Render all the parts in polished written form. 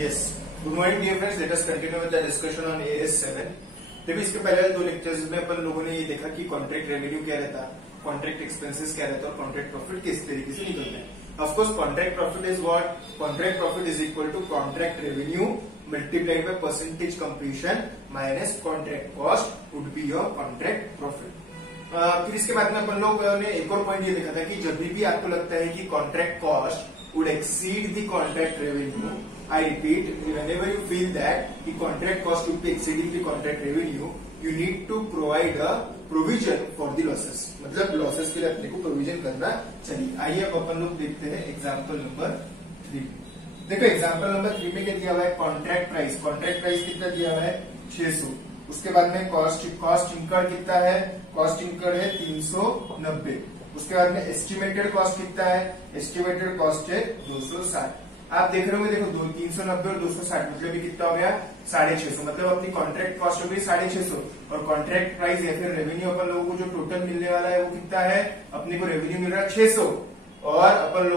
Yes, good morning dear friends, let us continue with the discussion on AS7। देखो इसके पहले दो lectures में अपन लोगों ने ये देखा कि कॉन्ट्रैक्ट रेवेन्यू क्या रहता, कॉन्ट्रैक्ट एक्सपेंसेस क्या रहता और कॉन्ट्रैक्ट प्रॉफिट किस तरीके से निकलता है। Of course contract profit is what, contract profit is equal to contract revenue multiplied by percentage completion minus contract cost would be your contract profit. फिर इसके बाद में अपन लोग ने एक और पॉइंट ये देखा था कि जब भी आपको लगता है कि contract cost would exceed the contract revenue, I repeat, whenever you feel that the contract cost would be exceeding the contract revenue, you need to provide a provision for the losses। मतलब losses के लिए अपने को provision करना चाहिए। आइए अब अपन लोग देखते हैं एग्जाम्पल नंबर 3। देखो एग्जाम्पल नंबर 3 में क्या दिया हुआ है, कॉन्ट्रैक्ट प्राइस। कॉन्ट्रैक्ट प्राइस कितना दिया हुआ है, 600। उसके बाद में कॉस्ट इंकर्ड कितना है, कॉस्ट इंकर्ड है 390। उसके बाद में एस्टिमेटेड कॉस्ट कितना है, एस्टिमेटेड कॉस्ट है 260। आप देख रहे होंगे, देखो 390 और 260 मतलब ये कितना हो गया 650। मतलब अपनी कॉन्ट्रैक्ट कॉस्ट हो गई 650 और कॉन्ट्रैक्ट प्राइस या फिर रेवेन्यू अपन लोगों को जो टोटल मिलने वाला है वो कितना है, अपने को रेवेन्यू मिल रहा है 600 और अपन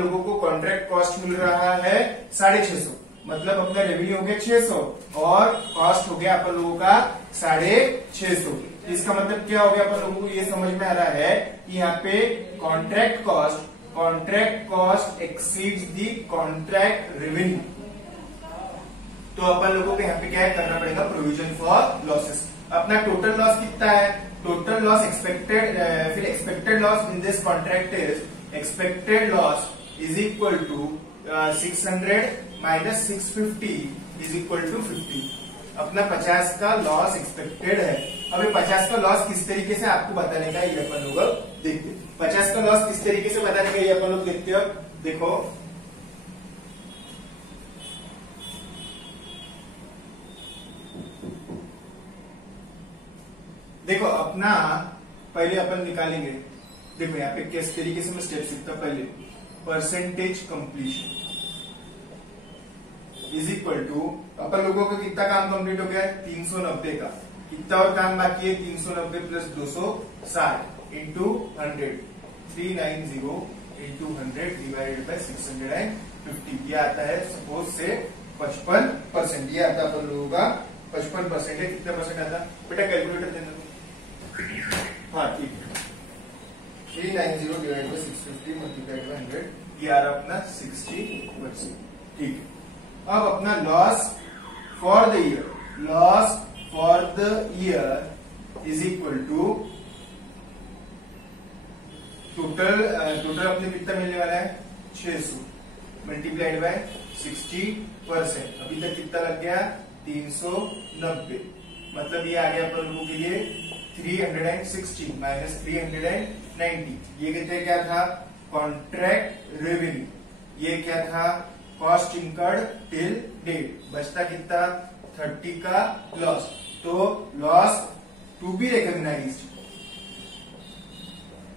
लोगों को कॉन्ट्रैक्ट कॉस्ट मिल रहा है 650। मतलब अपना रेवेन्यू हो गया 600 और कॉस्ट हो गया अपन लोगों का 650। इसका मतलब क्या हो गया, अपन लोगों को ये समझ में आ रहा है कि यहाँ पे कॉन्ट्रैक्ट कॉस्ट एक्सीड्स दी कॉन्ट्रैक्ट रेवेन्यू। तो अपन लोगों को यहाँ पे क्या है करना पड़ेगा, प्रोविजन फॉर लॉसेस। अपना टोटल लॉस कितना है, टोटल लॉस एक्सपेक्टेड, फिर expected loss in this contract is expected loss is equal to 600 minus 650 is equal to 50। अपना 50 का लॉस एक्सपेक्टेड है। अब ये 50 का लॉस किस तरीके से आपको बताने का ये अपन लोग देखते हैं। 50 का लॉस किस तरीके से बताने का ये अपन लोग देखते हैं। देखो अपना पहले अपन निकालेंगे। देखो यहाँ पे किस तरीके से मैं स्टेप सीखता, पहले percentage completion is equal to अपन लोगों को कितना काम कंप्लीट हो गया है 390 का, कितना और काम बाकी है 390 plus 260 into 100 390 into 100 divided by 650। ये आता है सपोज से 55%। ये आता है अपन लोगों का 55% है। कितना परसेंट आता बेटा, कैलकुलेटर देना। हाँ ठीक है, 390 डिवाइडेड बाय 650 मल्टीप्लाइड बाय 100, ये आ रहा अपना 60%। ठीक है। अब अपना loss for the year is equal to total अपने कितना मिलने वाला है 600 मल्टीप्लाइड बाय 60%। अभी तक कितना लग गया 390। मतलब ये आ गया अपन लोगों के लिए 360 माइनस 390। ये कितने क्या था, कॉन्ट्रैक्ट रेवेन्यू। ये क्या था, कॉस्ट इंकर्ड टिल डेट। बचता कितना 30 का लॉस। तो लॉस टू बी रिकॉग्नाइज्ड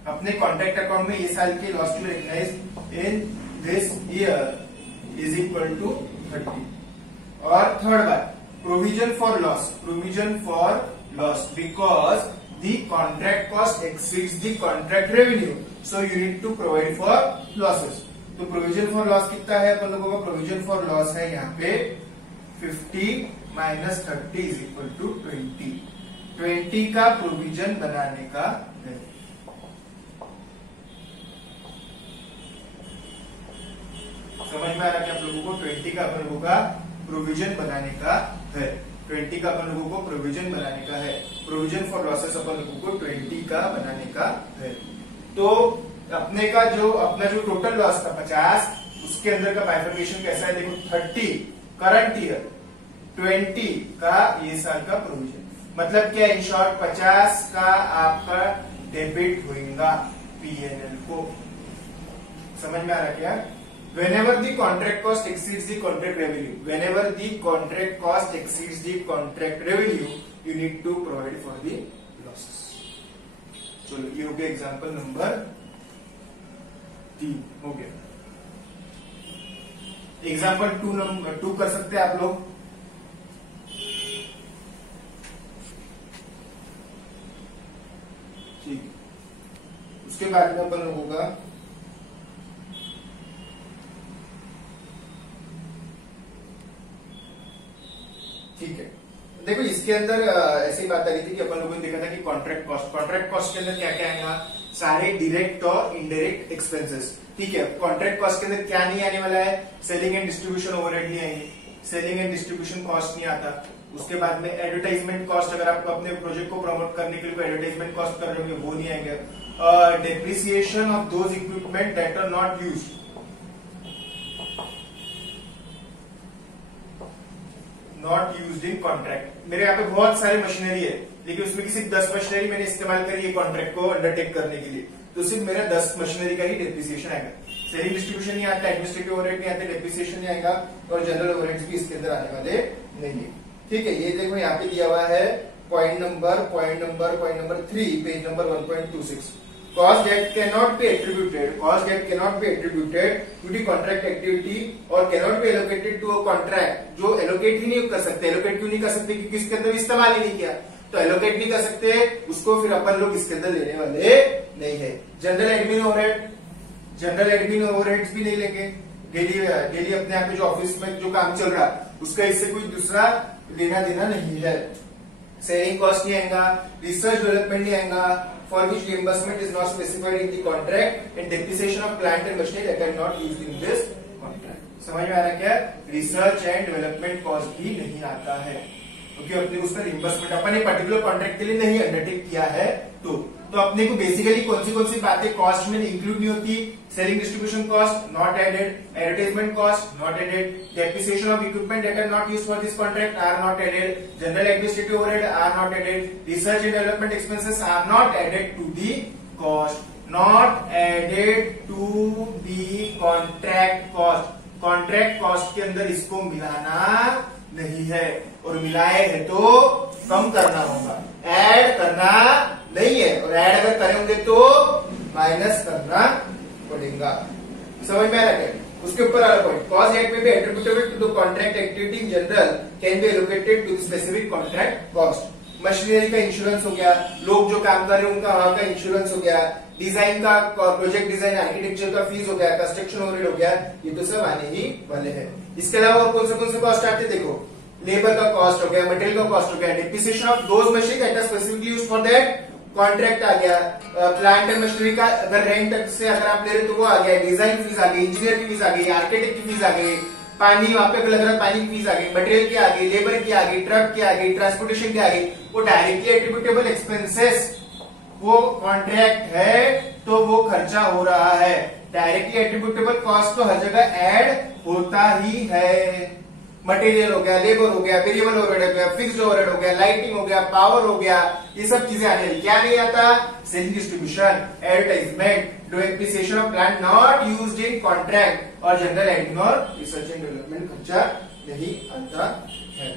अपने कॉन्ट्रैक्ट अकाउंट में ये साल के loss to be recognised in this year is equal to 30। और थर्ड बात, provision for loss because the contract cost exceeds the contract revenue, so you need to provide for losses. तो provision for loss कितना है अपन लोगों का, provision for loss है यहाँ पे 50 माइनस 30 इज इक्वल टू 20 का प्रोविजन बनाने का है। समझ में आ रहा है कि आप लोगों को 20 का अपन लोगों का प्रोविजन बनाने का है। 20 का अपन लोगों को प्रोविजन बनाने का है। प्रोविजन फॉर लॉसेस अपन लोगों को 20 का बनाने का है। तो अपना जो टोटल लॉस था 50, उसके अंदर का बाइफर्केशन कैसा है, देखो 30 करंट ईयर, 20 का ये साल का प्रोविजन। मतलब क्या, इन शॉर्ट 50 का आपका डेबिट होगा पीएनएल को। समझ में आ रहा क्या, whenever the contract cost exceeds the contract revenue, you need to provide for the losses। चलो ये हो गया एग्जाम्पल नंबर 3 हो गया। एग्जाम्पल 2 कर सकते हैं आप लोग। ठीक है, उसके बाद में अपन लोगों का ठीक है, देखो इसके अंदर ऐसी बात आ रही थी कि अपन लोगों ने देखा था कि कॉन्ट्रैक्ट कॉस्ट के अंदर क्या क्या आएगा, सारे डायरेक्ट और इनडायरेक्ट एक्सपेंसेस। ठीक है, कॉन्ट्रैक्ट कॉस्ट के अंदर क्या नहीं आने वाला है, सेलिंग एंड डिस्ट्रीब्यूशन ओवरहेड नहीं आएंगे, सेलिंग एंड डिस्ट्रीब्यूशन कॉस्ट नहीं आता। उसके बाद में एडवर्टाइजमेंट कॉस्ट, अगर आप अपने प्रोजेक्ट को प्रमोट करने के लिए एडवर्टाइजमेंट कॉस्ट कर रहे होंगे वो नहीं आएंगे। Depreciation of those equipment that are not used, not used in contract. मेरे यहाँ पे बहुत सारे मशीनरी है, लेकिन उसमें की सिर्फ 10 मशीनरी मैंने इस्तेमाल करी है कॉन्ट्रैक्ट को अंडरटेक करने के लिए, तो सिर्फ मेरा 10 मशीनरी का ही डेप्रिसिएशन आएगा। सेलिंग डिस्ट्रीब्यूशन नहीं आता, एडमिनिस्ट्रेटिव ओवरहेड नहीं आते, डेप्रिसिएशन नहीं आएगा, और जनरल ओवरहेड्स भी इसके अंदर आने वाले नहीं है। ठीक है, ये देखो यहाँ पे दिया हुआ है point number 3, page number 1.26, cost that cannot be attributed to the contract activity or cannot be allocated to a contract, जो एलोकेट ही नहीं कर सकते। एलोकेट क्यों नहीं कर सकते, क्योंकि इसके अंदर इस्तेमाल ही नहीं किया, तो एलोकेट नहीं कर सकते, उसको फिर अपन लोग इसके अंदर लेने वाले नहीं है। जनरल एडमिन ओवरहेड्स भी नहीं लेंगे, डेली अपने यहाँ पे जो ऑफिस में जो काम चल रहा उसका इससे कोई दूसरा लेना देना नहीं है। सेलिंग कॉस्ट नहीं आएगा, रिसर्च डेवलपमेंट नहीं आएगा, for which reimbursement is not specified in the contract, and depreciation of plant and machinery that are not used in this contract। समझ में आ रहा क्या, रिसर्च एंड डेवलपमेंट कॉस्ट भी नहीं आता है, क्योंकि अपने उसका रिइंबर्समेंट अपन एक पर्टिकुलर कॉन्ट्रैक्ट के लिए नहीं अंडरटेक किया है। तो अपने को बेसिकली कौन सी बातें कॉस्ट में इंक्लूड नहीं होती, selling distribution cost not added, advertisement cost not added, depreciation of equipment that are not used for this contract are not added, general administrative overhead are not added, research and development expenses are not added to the cost, not added to the contract cost. Contract cost के अंदर इसको मिलाना नहीं है, और मिलाए है तो कम करना होगा, ऐड करना नहीं है, और ऐड अगर करे होंगे तो माइनस करना पड़ेगा। समझ में आ रहा है। उसके ऊपर आ रहा point, cost that may be attributable to the contract activity in general can be allocated to the specific contract cost. Machinery का इंश्योरेंस हो गया, लोग जो काम कर रहे हैं उनका वहां का इंश्योरेंस हो गया, डिजाइन का प्रोजेक्ट डिजाइन आर्किटेक्चर का फीस हो गया, कंस्ट्रक्शन ओवरहेड हो गया, ये तो सब आने ही वाले हैं। इसके अलावा और कौन से कॉस्ट आते देखो, लेबर का कॉस्ट हो गया, मटेरियल का कॉस्ट हो गया, depreciation of those machine that are specifically used for that contract आ गया, प्लांट एंड मशीनरी का अगर रेंट से अगर आप ले रहे तो वो आ गया, डिजाइन फीस आ गई, इंजीनियर की फीस आ गई, आर्किटेक्ट की फीस आ गई, पानी वहां पे लग रहा पानी की फीस आ गई, मटेरियल की आ गई, लेबर की आ गई, ट्रक की आ गई, ट्रांसपोर्टेशन की आ गई, वो डायरेक्टली एट्रिब्यूटेबल एक्सपेंसेस, वो कॉन्ट्रैक्ट है तो वो खर्चा हो रहा है। डायरेक्टली एट्रिब्यूटेबल कॉस्ट तो हर जगह ऐड होता ही है। मटेरियल हो गया, लेबर हो गया, वेरिएबल ओवरहेड हो गया, फिक्स्ड ओवरहेड हो गया, लाइटिंग हो गया, पावर हो गया, ये सब चीजें आने वाली। क्या नहीं आता, selling distribution, advertisement, depreciation of plant not used in contract, और जनरल एडमिन और रिसर्च एंड डेवलपमेंट खर्चा नहीं आता है।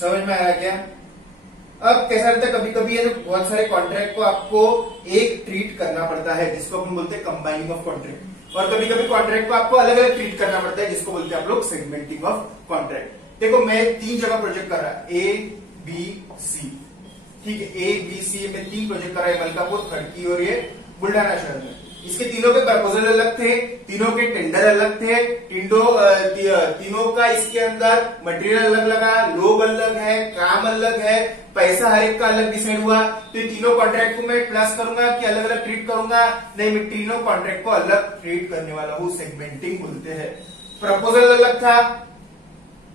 समझ में आया क्या। अब कैसा रहता है, कभी कभी बहुत सारे कॉन्ट्रैक्ट को आपको एक ट्रीट करना पड़ता है, जिसको अपन बोलते हैं कंबाइनिंग ऑफ कॉन्ट्रैक्ट, और कभी कभी कॉन्ट्रैक्ट को आपको अलग अलग ट्रीट करना पड़ता है, जिसको बोलते हैं आप लोग सेगमेंटिंग ऑफ कॉन्ट्रैक्ट। देखो मैं 3 जगह प्रोजेक्ट कर रहा, A, B, C, ठीक है, A, B, C में 3 प्रोजेक्ट कर रहा है, मलकापुर, खड़की और ये बुल्ढाना शहर में। इसके तीनों के प्रपोजल अलग थे, तीनों के टेंडर अलग थे, तीनों का इसके अंदर मटेरियल अलग लगा, लोग अलग है, काम अलग है, पैसा हर एक का अलग डिसाइड हुआ। तो ये तीनों कॉन्ट्रैक्ट को मैं प्लस करूंगा कि अलग अलग ट्रीट करूंगा, नहीं, मैं तीनों कॉन्ट्रैक्ट को अलग ट्रीट करने वाला हूं, सेगमेंटिंग बोलते हैं। प्रपोजल अलग था,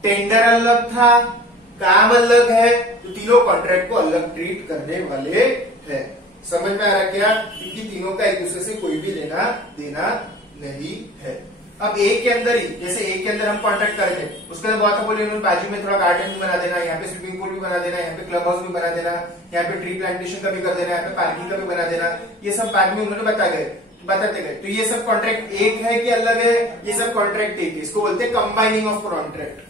टेंडर अलग था, काम अलग है, तो तीनों कॉन्ट्रैक्ट को अलग ट्रीट करने वाले हैं। समझ में आ रहा क्या, क्योंकि तीनों का एक दूसरे से कोई भी लेना देना नहीं है। अब एक के अंदर ही, जैसे एक के अंदर हम कॉन्ट्रैक्ट करेंगे, उसके अंदर बहुत बोले उन्होंने बाजू में थोड़ा गार्डन भी बना देना, यहाँ पे स्विमिंग पूल भी बना देना, यहाँ पे क्लब हाउस भी बना देना, यहाँ पे ट्री प्लांटेशन का भी कर देना, यहाँ पे पार्किंग का भी बना देना, ये सब बाद में उन्होंने बताते गए। तो ये सब कॉन्ट्रैक्ट एक है कि अलग है, ये सब कॉन्ट्रैक्ट एक है, इसको बोलते हैं कंबाइनिंग ऑफ कॉन्ट्रैक्ट,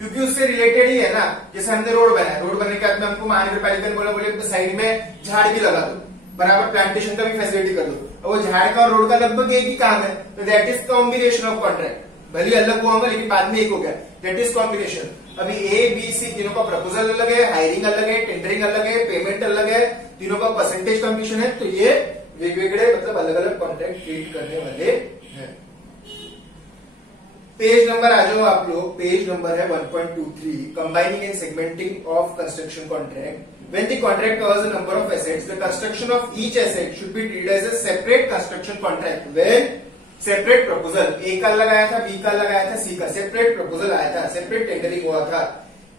क्योंकि उससे रिलेटेड ही है ना। जैसे हमने रोड बनाया, रोड बनने के बाद में हमको महानगर पालिका ने बोले साइड में झाड़ भी लगा दो, बराबर प्लांटेशन का भी फैसिलिटी कर दो, वो झाड़ का और रोड का लगभग एक ही काम है, तो that is combination of contract. भले अलग हुआ होगा लेकिन बाद में एक हो गया, दैट इज कॉम्बिनेशन। अभी A, B, C तीनों का प्रपोजल अलग है, हायरिंग अलग है, टेंडरिंग अलग है, पेमेंट अलग है, तीनों का परसेंटेज कंपटीशन है, तो ये वेगवेगळे मतलब अलग अलग कॉन्ट्रैक्ट ट्रीट करने वाले हैं। पेज नंबर आ जाओ आप लोग, पेज नंबर है 1.23, combining and segmenting of construction contract. When the contract covers a number of assets, the construction of each asset should be treated as a separate construction contract. When separate proposal, A का लगाया था, B का लगाया था, C का separate proposal आया था, separate tendering हुआ था.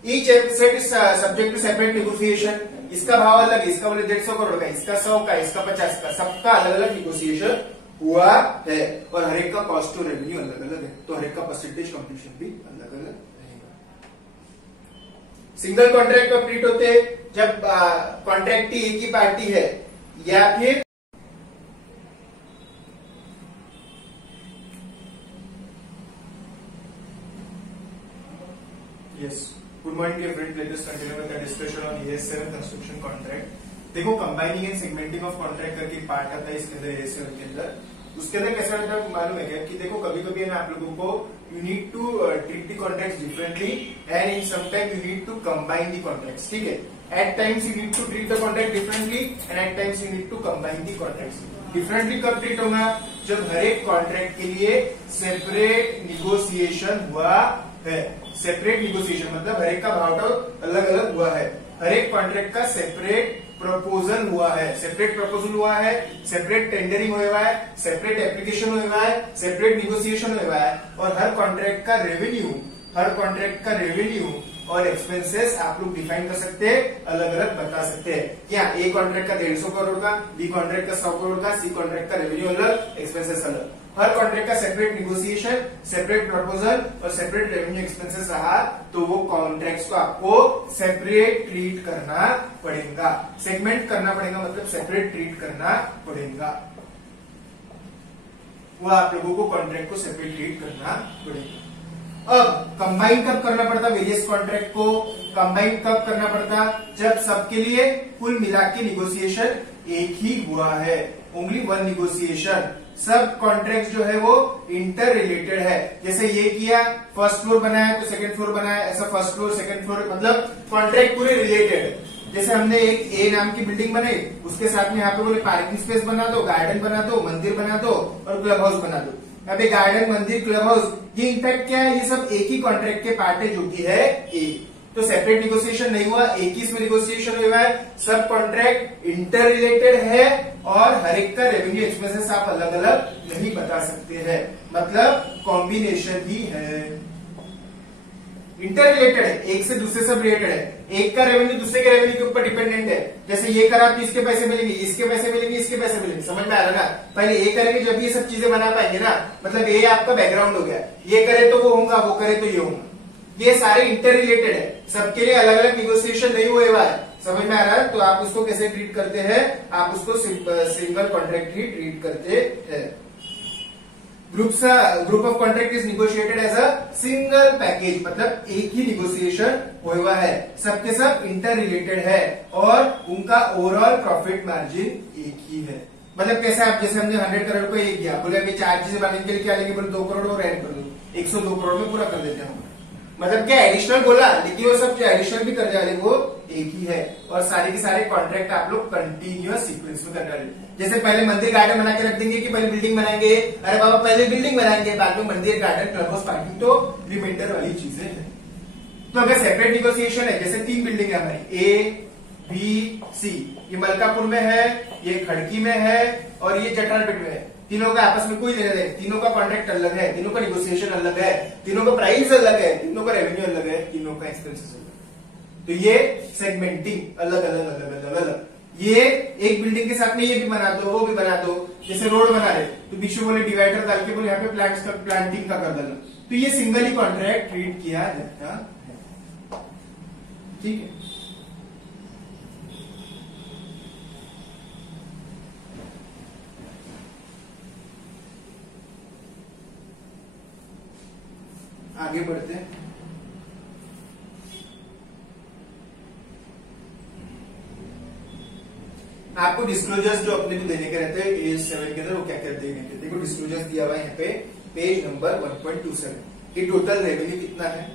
Each asset is subject to separate negotiation. इसका भाव अलग, इसका बोले 150 करोड़ का, इसका 100 का, इसका 50 का, सबका अलग अलग नेगोशिएशन हुआ है और हर एक का कॉस्ट टू रेवेन्यू अलग अलग है, तो हर एक का परसेंटेज कंप्लीशन भी अलग अलग रहेगा. सिंगल कॉन्ट्रैक्ट कब ट्रीट होते हैं? जब कॉन्ट्रैक्टी एक ही पार्टी है या फिर yes. Good morning dear friends, let us continue with the discussion on AS7 construction contract. देखो combining and segmenting of contract करके पार्ट आता है इसके अंदर AS7 के अंदर. उसके अंदर कैसा रहता है मालूम है क्या कि देखो कभी कभी ना आप लोगों को you need to treat the contracts differently and in some time you need to combine the contracts. ठीक है, at times you need to treat the contract differently and at times you need to combine the contracts. Differently कब treat होगा? जब हर एक contract के लिए separate negotiation हुआ है. सेपरेट निगोसिएशन मतलब हर एक का भाव अलग अलग हुआ है, हर एक कॉन्ट्रैक्ट का सेपरेट प्रपोजल हुआ है, सेपरेट प्रपोजल हुआ है, सेपरेट टेंडरिंग हुआ है, सेपरेट एप्लीकेशन हुआ है, सेपरेट निगोसिएशन हुआ है और हर कॉन्ट्रैक्ट का रेवेन्यू और एक्सपेंसेस आप लोग डिफाइन कर सकते हैं, अलग अलग बता सकते हैं. क्या ए कॉन्ट्रैक्ट का 150 करोड़ का, बी कॉन्ट्रैक्ट का 100 करोड़ का, सी कॉन्ट्रैक्ट का रेवेन्यू अलग, एक्सपेंसेस अलग. हर कॉन्ट्रैक्ट का सेपरेट निगोसिएशन, सेपरेट प्रपोजल और सेपरेट रेवेन्यू एक्सपेंसेस रहा तो वो कॉन्ट्रैक्ट्स को आपको सेपरेट ट्रीट करना पड़ेगा. सेगमेंट करना पड़ेगा मतलब सेपरेट ट्रीट करना पड़ेगा. वो आप लोगों को कॉन्ट्रैक्ट को सेपरेट ट्रीट करना पड़ेगा. अब कंबाइन कब करना पड़ता? वेरियस कॉन्ट्रैक्ट को कंबाइन कब करना पड़ता? जब सबके लिए कुल मिला के निगोसिएशन एक ही हुआ है, ओनली वन निगोसिएशन. सब कॉन्ट्रैक्ट जो है वो इंटर रिलेटेड है. जैसे ये किया, फर्स्ट फ्लोर बनाया तो सेकंड फ्लोर बनाया, ऐसा फर्स्ट फ्लोर सेकंड फ्लोर, मतलब कॉन्ट्रैक्ट पूरे रिलेटेड है. जैसे हमने एक ए नाम की बिल्डिंग बनाई, उसके साथ में यहाँ पे बोले पार्किंग स्पेस बना दो, गार्डन बना दो, मंदिर बना दो और क्लब हाउस बना दो. अब ये गार्डन, मंदिर, क्लब हाउस ये इनफैक्ट क्या है? ये सब एक ही कॉन्ट्रैक्ट के पार्ट है जो कि है ए. तो सेपरेट निगोसिएशन नहीं हुआ, एक ही इसमें निगोसिएशन हुआ है. सब कॉन्ट्रैक्ट इंटर रिलेटेड है और हर एक का रेवेन्यू एक्सपेंसेस आप अलग अलग नहीं बता सकते हैं, मतलब कॉम्बिनेशन ही है. इंटर रिलेटेड है, एक से दूसरे सब रिलेटेड है. एक का रेवेन्यू दूसरे के रेवेन्यू के ऊपर डिपेंडेंट है. जैसे ये करा तो इसके पैसे मिलेंगे, इसके पैसे मिलेंगे, इसके पैसे मिलेंगे. समझ में आ रहा ना? पहले ये करेंगे जब ये सब चीजें बना पाएंगे ना, मतलब ये आपका बैकग्राउंड हो गया. ये करे तो वो होगा, वो करे तो ये होगा. ये सारे इंटर रिलेटेड है, सबके लिए अलग अलग निगोसिएशन नहीं हुए हुआ है. समझ में आ रहा है? तो आप उसको कैसे ट्रीट करते हैं? आप उसको सिंगल कॉन्ट्रैक्ट ही ट्रीट करते हैं. Group of contract is negotiated as a single package, मतलब एक ही निगोसिएशन हुआ है, सबके सब इंटर रिलेटेड है और उनका ओवरऑल प्रॉफिट मार्जिन एक ही है. मतलब कैसे? आप जैसे हमने 100 करोड़ को ये किया, बोले अभी 4 चीजें बनाने के लिए क्या लेंगे? बोले 2 करोड़ और ऐड कर दो, 102 करोड़ में पूरा कर देते हैं. मतलब क्या एडिशनल बोला, लेकिन वो सब जो एडिशनल भी कर जाए वो एक ही है और सारे के सारे कॉन्ट्रैक्ट आप लोग कंटिन्यूअस सीक्वेंस में कर डाले. जैसे पहले मंदिर गार्डन बना के रख देंगे कि पहले बिल्डिंग बनाएंगे, अरे बाबा पहले बिल्डिंग बनाएंगे बाद में मंदिर गार्डन क्लब हाउस पार्किंग, तो रिमाइंडर वाली चीजें हैं. तो अगर सेपरेट निगोसिएशन है, जैसे 3 बिल्डिंग है हमारी ए बी सी, ये मलकापुर में है, ये खड़की में है और ये जटरापेट में है. तीनों का आपस में कोई लेना देना, तीनों का कॉन्ट्रैक्ट अलग है, तीनों का निगोसिएशन अलग है, तीनों का प्राइस अलग है, तीनों का रेवेन्यू अलग है, तीनों का एक्सपेंसेस अलग है. तो ये सेगमेंटिंग अलग अलग अलग अलग अलग. ये एक बिल्डिंग के साथ में ये भी बना दो, वो भी बना दो. जैसे रोड बना रहे तो बीच में बोले डिवाइडर डाल के बोले यहाँ पे प्लांटिंग का कर देना, तो ये सिंगल ही कॉन्ट्रैक्ट ट्रीट किया जाता है. ठीक है. आगे बढ़ते हैं. आपको डिस्क्लोजर्स जो अपने को देने के रहते हैं AS7 के अंदर, वो क्या क्या देने के. देखो डिस्क्लोजर्स दिया हुआ है यहाँ पे पेज नंबर 1.27. ये टोटल रेवेन्यू कितना है,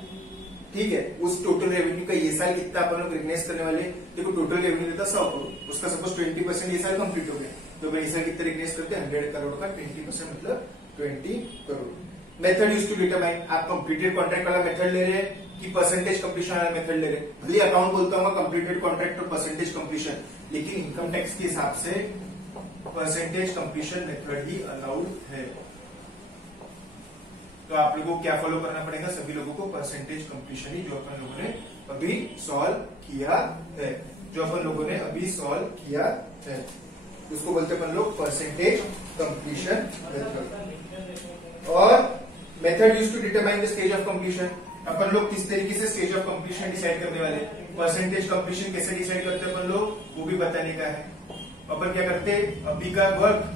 ठीक है, उस टोटल रेवेन्यू का ये साल कितना अपन लोग रिकग्नाइज करने वाले. देखो टोटल रेवेन्यू देता 100 करोड़, उसका सपोज 20% ये साल कंप्लीट हो गया, तो ये साल कितना रिकग्नाइज करते हैं? 100 करोड़ का 20% मतलब 20 crore. Method use to determine, आप कंप्लीटेड कॉन्ट्रैक्ट वाला मेथड ले रहे हैं कि परसेंटेज कंप्लीशन वाला मेथड ले रहे हैं। भले अकाउंट बोलता हूँ कंप्लीटेड कॉन्ट्रैक्ट और परसेंटेज कंप्लीशन, लेकिन इनकम टैक्स के हिसाब से परसेंटेज कंप्लीशन मेथड ही अलाउड है। तो आप लोगों को क्या फॉलो करना पड़ेगा, सभी लोगों को परसेंटेज कंप्लीशन ही जो अपन लोगों ने अभी सॉल्व किया है, जो अपन लोगों ने अभी सॉल्व किया है उसको बोलते हैं अपन लोग परसेंटेज कंप्लीशन मेथड। और method use to determine the stage of completion, अपन लोग किस तरीके से स्टेज ऑफ कंप्लीशन डिसाइड करने वाले, परसेंटेज कंप्लीशन कैसे डिसाइड करते हैं अपन लोग वो भी बताने का है। अपन क्या करते हैं, अभी का वर्क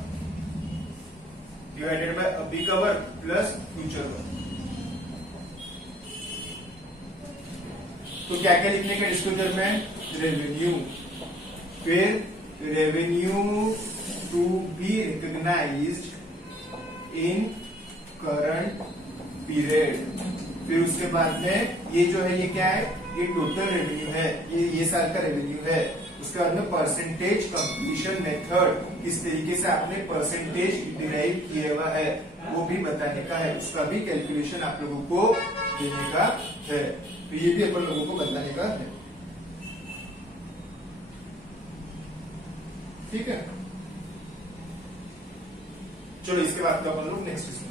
डिवाइडेड बाय अभी का वर्क प्लस फ्यूचर वर्क। तो क्या क्या लिखने का डिस्क्लोजर में, रेवेन्यू, फिर revenue to be recognised in current period, फिर उसके बाद में ये जो है ये क्या है, ये टोटल रेवेन्यू है, ये साल का रेवेन्यू है। उसके बाद में परसेंटेज कंप्लीशन मेथड, किस तरीके से आपने परसेंटेज डिराइव किया हुआ है वो भी बताने का है, उसका भी कैलकुलेशन आप लोगों को देने का है। तो ये भी अपन लोगों को बताने का है, ठीक है। चलो इसके बाद तो अपन लोग नेक्स्ट इसमें